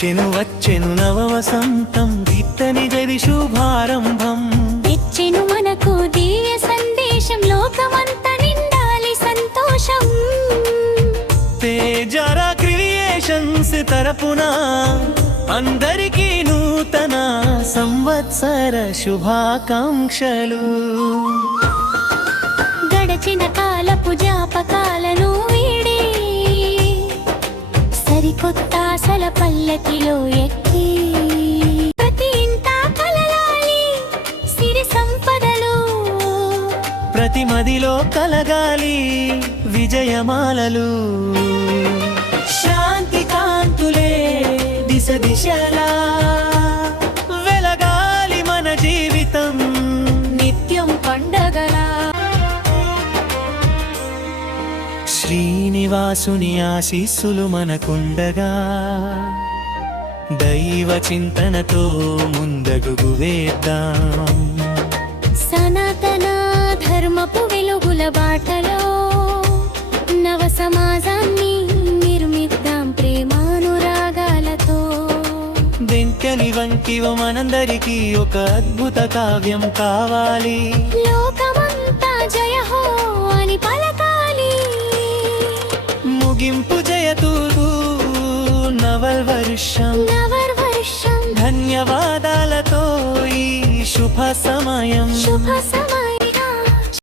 వచ్చెను నవ వసంతం గిట్టని గది శుభారంభం తెచ్చెను మనకు దివ్య సందేశం లోకమంతా నిండాలి సంతోషం తేజారా క్రియేషన్స్ తరపున అందరికీ నూతన సంవత్సర శుభాకాంక్షలు గడచిన కాలపు జ్ఞాపకాలను వీడి సరికొత్త ఆశల పల్లకిలో ఎక్కి ప్రతి ఇంటా కలగాలి సిరి సంపదలు ప్రతి మదిలో కలగాలి విజయమాలలు శాంతి కాంతులే దిశ దిశలా వెలగాలి మన జీవితం నిత్యం పండగలా శ్రీనివాసుని ఆశీస్సులు మనకుండగా దైవ చింతనతో ముందడుగు వేద్దాం సనాతన ధర్మపు వెలుగుల బాటలో నవ సమాజాన్ని నిర్మిద్దాం ప్రేమానురాగాలతో వెంకని వంకివ మనందరికీ ఒక అద్భుత కావ్యం కావాలి లోకమంతా జయ హో అని పలకాలి ముగింపు జయతూరు నవవర్షం నవర్షం ధన్యవాదాలతో ఈ శుభ సమయం శుభ సమయం